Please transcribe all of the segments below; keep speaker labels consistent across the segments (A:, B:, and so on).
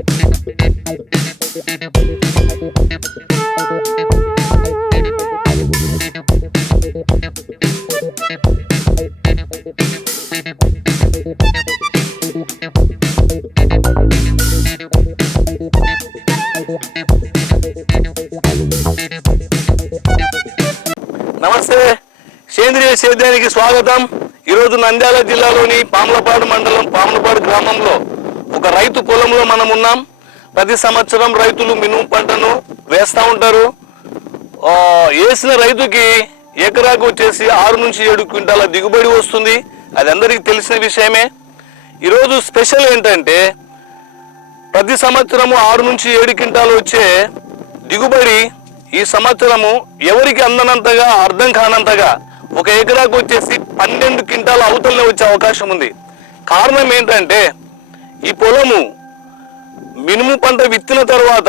A: నమస్తే. సేంద్రియ సేద్యానికి స్వాగతం. ఈరోజు నంద్యాల జిల్లాలోని పాములపాడు మండలం పాములపాడు గ్రామంలో ఒక రైతు పొలంలో మనం ఉన్నాం. ప్రతి సంవత్సరం రైతులు మినుము పంటను వేస్తూ ఉంటారు. వేసిన రైతుకి ఎకరాకు వచ్చేసి ఆరు నుంచి ఏడు క్వింటాల దిగుబడి వస్తుంది. అది అందరికీ తెలిసిన విషయమే. ఈరోజు స్పెషల్ ఏంటంటే ప్రతి సంవత్సరము ఆరు నుంచి ఏడు క్వింటాలు వచ్చే దిగుబడి ఈ సంవత్సరము ఎవరికి అందనంతగా అర్థం కానంతగా ఒక ఎకరాకు వచ్చేసి పన్నెండు క్వింటాలు అవతలనే వచ్చే అవకాశం ఉంది. కారణం ఏంటంటే ఈ పొలము మినుము పంట విత్తిన తర్వాత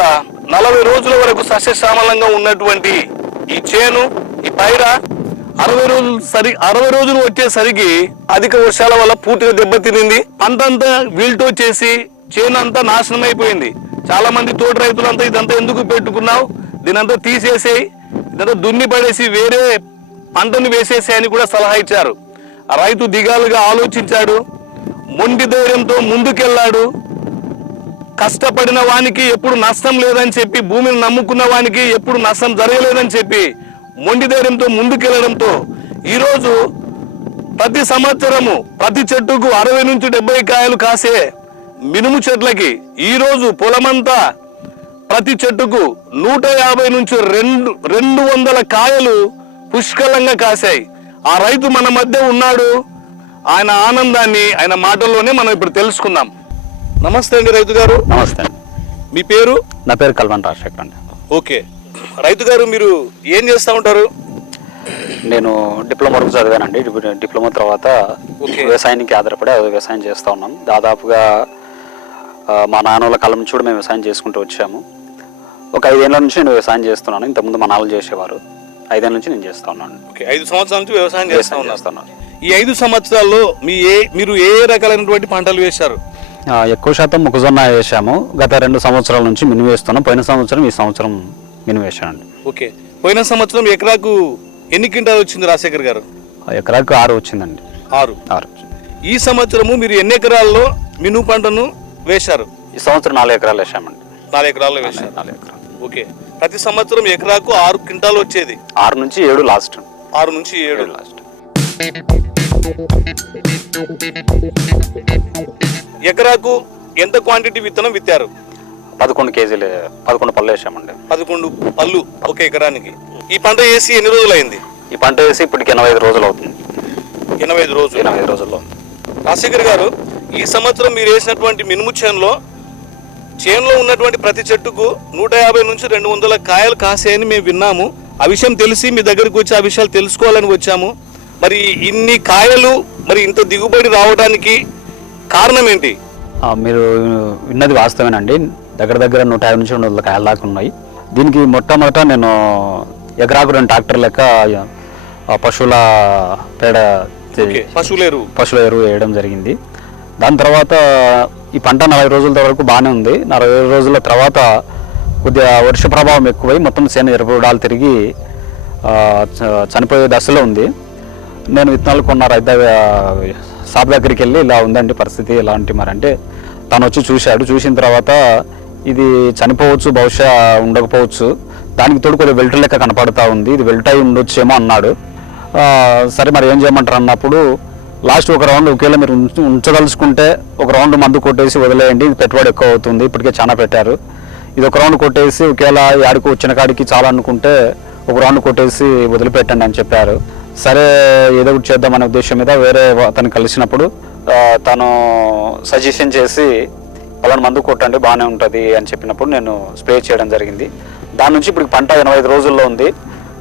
A: నలభై రోజుల వరకు సస్యశ్యామలంగా ఉన్నటువంటి ఈ చేను ఈ పైర అరవై రోజులు సరి అరవై రోజులు వచ్చేసరికి అధిక వర్షాల వల్ల పూర్తిగా దెబ్బతినింది. పంట అంతా వీల్టో చేసి చేను అంతా నాశనం అయిపోయింది చాలా మంది తోటి రైతులంతా ఇదంతా ఎందుకు పెట్టుకున్నావు? దీనంతా తీసేసేయి. ఇదంతా దున్ని పడేసి వేరే పంటను వేసేసేయని కూడా సలహా ఇచ్చారు. ఆ రైతు దిగాలుగా ఆలోచించాడు. మొండి ధైర్యంతో ముందుకెళ్ళాడు. కష్టపడిన వానికి ఎప్పుడు నష్టం లేదని చెప్పి భూమిని నమ్ముకున్న వానికి ఎప్పుడు నష్టం జరగలేదని చెప్పి మొండి ధైర్యంతో ముందుకెళ్ళడంతో ఈరోజు ప్రతి సంవత్సరము ప్రతి చెట్టుకు అరవై నుంచి డెబ్బై కాయలు కాసే మినుము చెట్లకి ఈరోజు పొలమంతా ప్రతి చెట్టుకు నూట యాభై నుంచి రెండు రెండు వందల కాయలు పుష్కలంగా కాశాయి ఆ రైతు మన మధ్య ఉన్నాడు. ఆయన ఆనందాన్ని ఆయన మాటల్లోనే మనం ఇప్పుడు తెలుసుకుందాం. నమస్తే అండి రైతు గారు.
B: నమస్తే
A: మీ పేరు?
B: నా పేరు కల్వన్ రాజశేఖర్ అండి.
A: ఓకే. రైతు గారు మీరు ఏం చేస్తూ ఉంటారు?
B: నేను డిప్లొమా వరకు చదివానండి. డిప్- డిప్లొమా తర్వాత. వ్యవసాయానికి ఆధారపడి వ్యవసాయం చేస్తూ ఉన్నాం దాదాపుగా మా నాన్న వాళ్ళ కాలం నుంచి కూడా మేము వ్యవసాయం చేసుకుంటూ వచ్చాము. ఒక ఐదేళ్ళ నుంచి నేను వ్యవసాయం చేస్తున్నాను. ఇంతకుముందు మా నాన్నలు చేసేవారు. ఐదేళ్ళ నుంచి నేను చేస్తూ ఉన్నాను.
A: ఓకే. ఐదు సంవత్సరాల నుంచి వ్యవసాయం చేస్తూ
B: చేస్తున్నాను
A: ఈ ఐదు సంవత్సరాల్లో మీ ఏ మీరు ఏ రకాలైనటువంటి పంటలు వేశారు?
B: ఎక్కువ శాతం మొక్కజొన్న వేసాము గత రెండు సంవత్సరాల నుంచి మినుము వేస్తున్నాం. పోయిన సంవత్సరం ఈ సంవత్సరం మినుము వేసానండి
A: ఓకే. పోయిన సంవత్సరం ఎకరాకు ఎన్ని క్వింటాలు వచ్చింది రాజశేఖర్ గారు?
B: ఆ ఎకరాకు ఆరు వచ్చిందండి.
A: ఆరు.
B: ఆరు.
A: ఈ సంవత్సరము మీరు ఎన్ని ఎకరాల్లో మినుము పంటను వేశారు?
B: ఈ సంవత్సరం నాలుగు ఎకరాలు వేసామండి
A: నాలుగు ఎకరాల్లో వేశారు.
B: నాలుగు ఎకరాలు.
A: ఓకే. ప్రతి సంవత్సరం ఎకరాకు ఆరు క్వింటాలు వచ్చేది?
B: ఆరు నుంచి ఏడు లాస్ట్.
A: ఆరు నుంచి ఏడు.
B: ఏడు లాస్ట్.
A: ఎకరాకు ఎంత క్వాంటిటీ విత్తనం విత్తారు?
B: పదకొండు కేజీలు పదకొండు పళ్ళు వేసామండి.
A: పదకొండు పళ్ళు ఒక ఎకరానికి. ఈ పంట వేసి ఎన్ని రోజులు అయింది
B: ఈ పంట వేసి ఇప్పటికి ఎనభై ఐదు రోజులు అవుతుంది.
A: ఎనభై ఐదు రోజులు.
B: ఎనభై ఐదు రోజుల్లో
A: రాజశేఖర్ గారు ఈ సంవత్సరం మీరు వేసినటువంటి మినుము చేనులో చేనులో ఉన్నటువంటి ప్రతి చెట్టుకు నూట యాభై నుంచి రెండు వందల కాయలు కాసాయని మేము విన్నాము. ఆ విషయం తెలిసి మీ దగ్గరికి వచ్చి ఆ విషయాలు తెలుసుకోవాలని వచ్చాము. మరి ఇన్ని కాయలు మరి ఇంత దిగుబడి రావడానికి కారణం ఏంటి?
B: మీరు విన్నది వాస్తవేనండి. దగ్గర దగ్గర నూట యాభై నుంచి రెండు వందల కాయల దాకా ఉన్నాయి. దీనికి మొట్టమొదట నేను ఎకరాకు రెండు ట్రాక్టర్ లెక్క పశువుల పేడ
A: పశువుల ఎరువు.
B: పశువుల ఎరువు వేయడం జరిగింది. దాని తర్వాత ఈ పంట నలభై రోజుల వరకు బాగానే ఉంది. నలభై రోజుల తర్వాత కొద్దిగా వర్ష ప్రభావం ఎక్కువై మొత్తం సేన ఎరుపుడాలు తిరిగి చనిపోయే దశలో ఉంది. నేను విత్తనాలు కొన్న అయితే షాప్ దగ్గరికి వెళ్ళి ఇలా ఉందండి పరిస్థితి ఎలాంటి మరి అంటే తను వచ్చి చూశాడు. చూసిన తర్వాత ఇది చనిపోవచ్చు బహుశా ఉండకపోవచ్చు. దానికి తోడు కొద్దిగా వెల్ట్ లెక్క కనపడతా ఉంది. ఇది వెల్ట్ అయి ఉండొచ్చేమో అన్నాడు. సరే మరి ఏం చేయమంటారు అన్నప్పుడు లాస్ట్ ఒక రౌండ్ ఒకవేళ మీరు ఉంచదలుచుకుంటే ఒక రౌండ్ మందు కొట్టేసి వదిలేయండి. ఇది పెట్టుబడి ఎక్కువ అవుతుంది. ఇప్పటికే చాలా పెట్టారు. ఇది ఒక రౌండ్ కొట్టేసి ఒకవేళ యాడికి వచ్చిన కాడికి చాలా అనుకుంటే ఒక రౌండ్ కొట్టేసి వదిలిపెట్టండి అని చెప్పారు. సరే ఏదో ఒకటి చేద్దామనే ఉద్దేశం మీద వేరే తను కలిసినప్పుడు తను సజెషన్ చేసి పలానా మందు కొట్టండి బాగానే ఉంటుంది అని చెప్పినప్పుడు నేను స్ప్రే చేయడం జరిగింది. దాని నుంచి ఇప్పుడు పంట ఎనభై ఐదు రోజుల్లో ఉంది.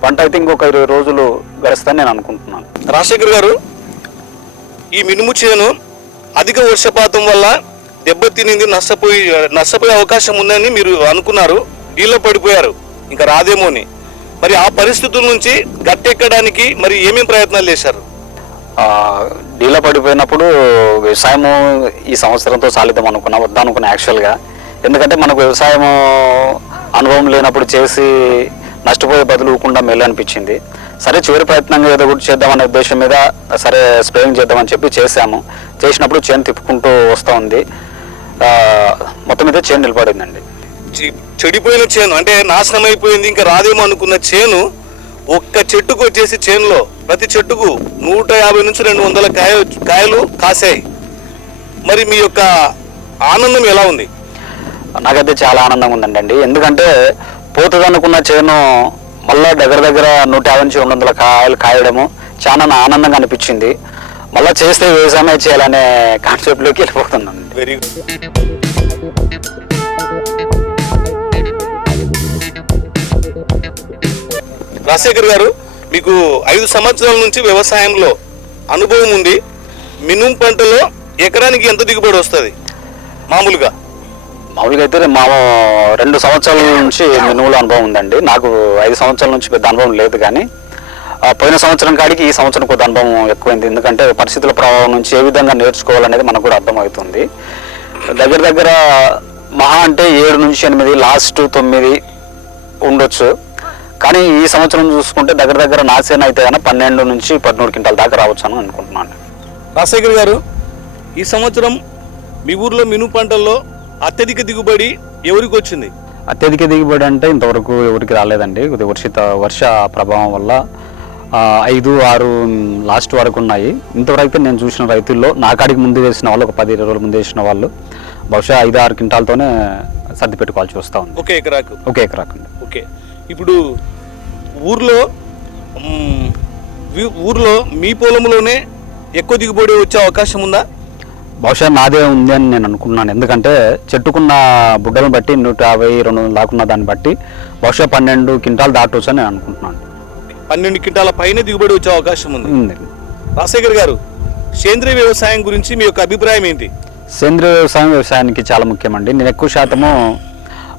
B: పంట అయితే ఇంకొక ఇరవై రోజులు గడుస్తుందని నేను అనుకుంటున్నాను.
A: రాజశేఖర్ గారు ఈ మినుము చేను అధిక వర్షపాతం వల్ల దెబ్బతినింది నష్టపోయి నష్టపోయే అవకాశం ఉందని మీరు అనుకున్నారు. డీల్లో పడిపోయారు. ఇంకా రాదేమో అని. మరి ఆ పరిస్థితుల నుంచి గట్టెక్కడానికి మరి ఏమేం ప్రయత్నాలు చేశారు?
B: ఆ, డీలో పడిపోయినప్పుడు వ్యవసాయం ఈ సంవత్సరంతో సాలిద్దాం అనుకున్నా వద్దా అనుకున్నా యాక్చువల్గా. ఎందుకంటే మనకు వ్యవసాయం అనుభవం లేనప్పుడు చేసి నష్టపోయే బదులు ఊకుండా మేలు అనిపించింది. సరే చివరి ప్రయత్నంగా ఏదో ఒకటి చేద్దామనే ఉద్దేశం మీద సరే స్ప్రేయింగ్ చేద్దామని చెప్పి చేసాము చేసినప్పుడు చేను తిప్పుకుంటూ వస్తూ ఉంది. మొత్తం మీద చేను నిలబడిందండి.
A: చెడిపోయిన చేను అంటే నాశనం అయిపోయింది ఇంకా రాదేమో అనుకున్న చేను ఒక్క చెట్టుకు వచ్చేసి చేనులో ప్రతి చెట్టుకు నూట యాభై నుంచి రెండు వందల కాయ కాయలు కాసాయి. మరి మీ యొక్క ఆనందం ఎలా ఉంది?
B: నాకైతే చాలా ఆనందంగా ఉందండి. ఎందుకంటే పోతుంది అనుకున్న చేను మళ్ళా దగ్గర దగ్గర నూట యాభై నుంచి రెండు వందల కాయలు కాయడము చాలా నా ఆనందంగా అనిపించింది. మళ్ళీ చేస్తే వ్యవసాయమే చేయాలనే కాన్సెప్ట్లోకి వెళ్ళిపోతున్నాను
A: వెరీ రాజశేఖర్ గారు మీకు ఐదు సంవత్సరాల నుంచి వ్యవసాయంలో అనుభవం ఉంది. మినుము పంటలో ఎకరానికి ఎంత దిగుబడి వస్తుంది? మామూలుగా.
B: మామూలుగా అయితే మా రెండు సంవత్సరాల నుంచి మినుముల అనుభవం ఉందండి. నాకు ఐదు సంవత్సరాల నుంచి పెద్ద అనుభవం లేదు కానీ ఆ, పోయిన సంవత్సరం కాడికి ఈ సంవత్సరం కొద్ది అనుభవం ఎక్కువైంది. ఎందుకంటే పరిస్థితుల ప్రభావం నుంచి ఏ విధంగా నేర్చుకోవాలనేది మనకు కూడా అర్థమవుతుంది. దగ్గర దగ్గర మహా అంటే ఏడు నుంచి ఎనిమిది లాస్ట్ తొమ్మిది ఉండొచ్చు. కానీ ఈ సంవత్సరం చూసుకుంటే దగ్గర దగ్గర నాసేన అయితే కన్నా పన్నెండు నుంచి పదమూడు క్వింటాల దాకా రావచ్చు అని అనుకుంటున్నాను.
A: రాజశేఖర్ గారు ఈ సంవత్సరం మీ ఊర్లో మినుము పంటల్లో అత్యధిక దిగుబడి ఎవరికి వచ్చింది?
B: అత్యధిక దిగుబడి అంటే ఇంతవరకు ఎవరికి రాలేదండి. వర్షిత వర్ష ప్రభావం వల్ల ఐదు ఆరు లాస్ట్ వరకు ఉన్నాయి. ఇంతవరకు అయితే నేను చూసిన రైతుల్లో నా కాడికి ముందు వేసిన వాళ్ళు ఒక పది ఇరవై రోజుల ముందు వేసిన వాళ్ళు బహుశా ఐదు ఆరు క్వింటాలతోనే సర్ది పెట్టుకోవాల్సి వస్తూ ఉంది.
A: ఒకే ఎకరాకు?
B: ఒకే ఎకరాకండి
A: ఓకే. ఇప్పుడు ఊర్లో ఊర్లో మీ పొలంలోనే ఎక్కువ దిగుబడి వచ్చే అవకాశం ఉందా?
B: బహుశా నాదే ఉంది అని నేను అనుకున్నాను. ఎందుకంటే చెట్టుకున్న బుడ్డలను బట్టి నూట యాభై రెండు వందలు దాకున్న దాన్ని బట్టి బహుశా పన్నెండు క్వింటాలు దాటవచ్చు అని నేను అనుకుంటున్నాను.
A: పన్నెండు క్వింటాల పైన దిగుబడి వచ్చే అవకాశం ఉంది.
B: ఉంది.
A: రాజశేఖర్ గారు సేంద్రియ వ్యవసాయం గురించి మీ యొక్క అభిప్రాయం ఏంటి?
B: సేంద్రియ వ్యవసాయం వ్యవసాయానికి చాలా ముఖ్యమండి. నేను ఎక్కువ శాతము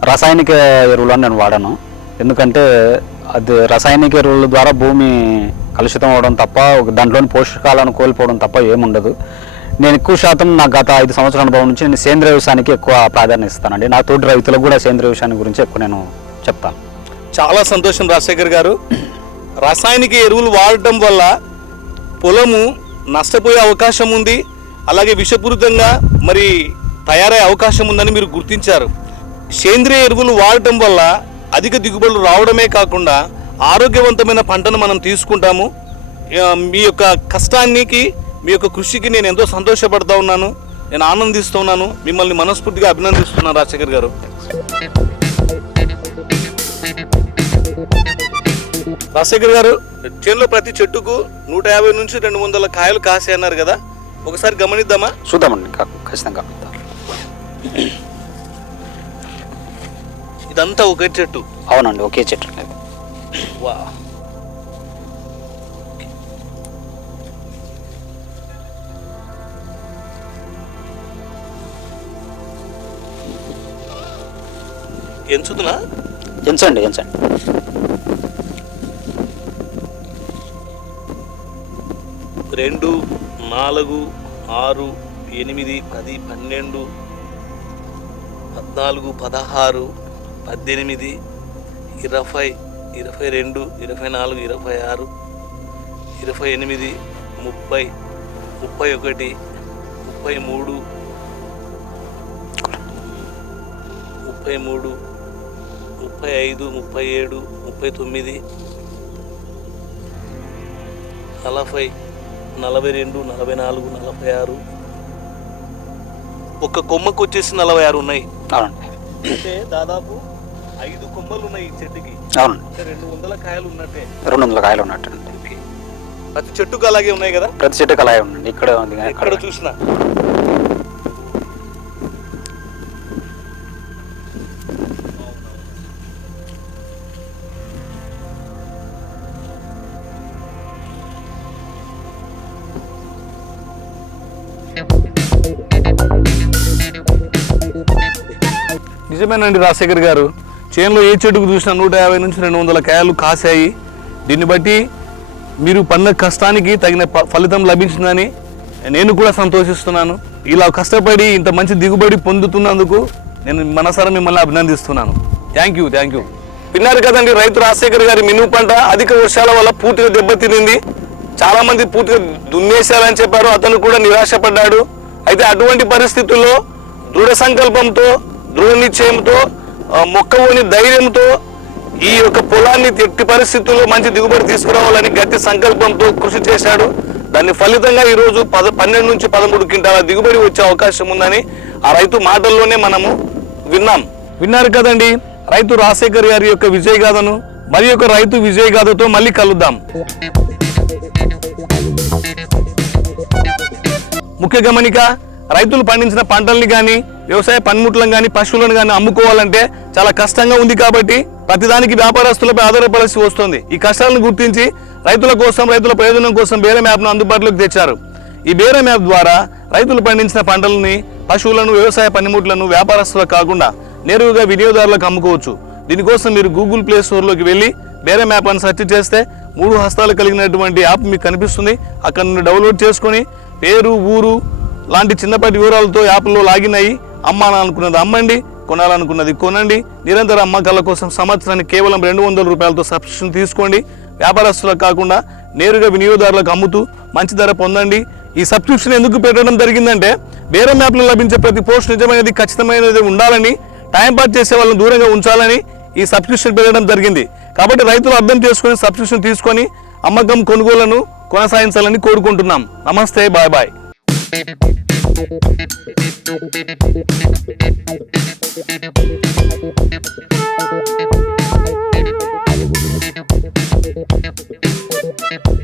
B: రాసాయనిక ఎరువులను నేను వాడను. ఎందుకంటే అది రసాయనిక ఎరువుల ద్వారా భూమి కలుషితం అవడం తప్ప ఒక దాంట్లోని పోషకాలను కోల్పోవడం తప్ప ఏముండదు. నేను ఎక్కువ శాతం నా గత ఐదు సంవత్సరాల అనుభవం నుంచి నేను సేంద్రియ వ్యవసాయానికి ఎక్కువ ప్రాధాన్యత ఇస్తానండి. నా తోటి రైతులకు కూడా సేంద్రియ వ్యవసాయం గురించి ఎక్కువ నేను చెప్తాను.
A: చాలా సంతోషం రాజశేఖర్ గారు. రసాయనిక ఎరువులు వాడటం వల్ల పొలము నష్టపోయే అవకాశం ఉంది. అలాగే విషపూరితంగా మరి తయారయ్యే అవకాశం ఉందని మీరు గుర్తించారు. సేంద్రియ ఎరువులు వాడటం వల్ల అధిక దిగుబడులు రావడమే కాకుండా ఆరోగ్యవంతమైన పంటను మనం తీసుకుంటాము. మీ యొక్క కష్టానికి మీ యొక్క కృషికి నేను ఎంతో సంతోషపడతా ఉన్నాను. నేను ఆనందిస్తూ ఉన్నాను. మిమ్మల్ని మనస్ఫూర్తిగా అభినందిస్తున్నాను రాజశేఖర్ గారు. రాజశేఖర్ గారు చేనులో ప్రతి చెట్టుకు నూట యాభై నుంచి రెండు వందల కాయలు కాసే అన్నారు కదా. ఒకసారి గమనిద్దామా?
B: చూద్దామండి ఖచ్చితంగా.
A: ఇదంతా ఒకే చెట్టు?
B: అవునండి ఒకే చెట్టు
A: వా. ఎంచుతున్నా?
B: ఎంచండి ఎంచండి.
A: రెండు నాలుగు ఆరు ఎనిమిది పది పన్నెండు పద్నాలుగు పదహారు పద్దెనిమిది ఇరవై ఇరవై రెండు ఇరవై నాలుగు ఇరవై ఆరు ఇరవై ఎనిమిది ముప్పై ముప్పై ఒకటి ముప్పై మూడు ముప్పై మూడు ముప్పై ఐదు ముప్పై ఏడు ముప్పై తొమ్మిది నలభై నలభై రెండు నలభై నాలుగు నలభై ఆరు. ఒక్క కొమ్మకు వచ్చేసి నలభై ఆరు ఉన్నాయి. అంటే దాదాపు ఐదు కొమ్మలు ఉన్నాయి ఈ చెట్టుకి.
B: అవునండి
A: అంటే రెండు వందల కాయలు ఉన్నట్టే.
B: రెండు వందల కాయలు ఉన్నట్టండి
A: ప్రతి చెట్టుకు అలాగే ఉన్నాయి కదా?
B: ప్రతి చెట్టుకు అలాగే ఉండండి ఇక్కడ ఉంది అక్కడ
A: చూసినా. నిజమేనండి రాజశేఖర్ గారు. చేనులో ఏ చెట్టుకు చూసినా నూట యాభై నుంచి రెండు వందల కాయలు కాసాయి దీన్ని బట్టి మీరు పడిన కష్టానికి తగిన ఫలితం లభించిందని నేను కూడా సంతోషిస్తున్నాను. ఇలా కష్టపడి ఇంత మంచి దిగుబడి పొందుతున్నందుకు నేను మనసారా మిమ్మల్ని అభినందిస్తున్నాను. థ్యాంక్ యూ థ్యాంక్ యూ విన్నారు కదండి రైతు రాజశేఖర్ గారి మినుము పంట అధిక వర్షాల వల్ల పూర్తిగా దెబ్బతినింది. చాలా మంది పూర్తిగా దున్నేశారని చెప్పారు. అతను కూడా నిరాశపడ్డాడు. అయితే అటువంటి పరిస్థితుల్లో దృఢ సంకల్పంతో దృఢ నిశ్చయంతో మొక్కవోని ధైర్యంతో ఈ యొక్క పొలాన్ని ఎట్టి పరిస్థితుల్లో మంచి దిగుబడి తీసుకురావాలని గట్టి సంకల్పంతో కృషి చేశాడు. దాని ఫలితంగా ఈరోజు పద పన్నెండు నుంచి పదమూడు క్వింటాల దిగుబడి వచ్చే అవకాశం ఉందని ఆ రైతు మాటల్లోనే మనము విన్నాం. విన్నారు కదండి? రైతు రాజశేఖర్ గారి యొక్క విజయ గాథను మరి యొక్క రైతు విజయ గాథతో మళ్ళీ కలుద్దాం. ముఖ్య గమనిక రైతులు పండించిన పంటల్ని కానీ వ్యవసాయ పనిముట్లను కానీ పశువులను కానీ అమ్ముకోవాలంటే చాలా కష్టంగా ఉంది కాబట్టి ప్రతిదానికి వ్యాపారస్తులపై ఆధారపడాల్సి వస్తుంది. ఈ కష్టాలను గుర్తించి రైతుల కోసం రైతుల ప్రయోజనం కోసం బేరం యాప్ను అందుబాటులోకి తెచ్చారు. ఈ బేరం యాప్ ద్వారా రైతులు పండించిన పంటలని పశువులను వ్యవసాయ పనిముట్లను వ్యాపారస్తులకు కాకుండా నేరుగా వినియోగదారులకు అమ్ముకోవచ్చు. దీనికోసం మీరు గూగుల్ ప్లే స్టోర్లోకి వెళ్ళి బేరం యాప్ అని సెర్చ్ చేస్తే మూడు హస్తాలు కలిగినటువంటి యాప్ మీకు కనిపిస్తుంది. అక్కడ నుండి డౌన్లోడ్ చేసుకొని పేరు ఊరు లాంటి చిన్నపాటి వివరాలతో యాప్లో లాగిన్ అయ్యి అమ్మాలనుకున్నది అమ్మండి కొనాలనుకున్నది కొనండి. నిరంతర అమ్మకాల కోసం సంవత్సరానికి కేవలం రెండు వందల రూపాయలతో సబ్స్క్రిప్షన్ తీసుకోండి. వ్యాపారస్తులకు కాకుండా నేరుగా వినియోగదారులకు అమ్ముతూ మంచి ధర పొందండి. ఈ సబ్స్క్రిప్షన్ ఎందుకు పెట్టడం జరిగిందంటే వేరే మ్యాప్లో లభించే ప్రతి పోస్ట్ నిజమైనది ఖచ్చితమైనది ఉండాలని టైం పాస్ చేసే వాళ్ళని దూరంగా ఉంచాలని ఈ సబ్స్క్రిప్షన్ పెట్టడం జరిగింది. కాబట్టి రైతులు అర్థం చేసుకొని సబ్స్క్రిప్షన్ తీసుకొని అమ్మకం కొనుగోలను కొనసాగించాలని కోరుకుంటున్నాం. నమస్తే బాయ్ బాయ్.
C: Thank you.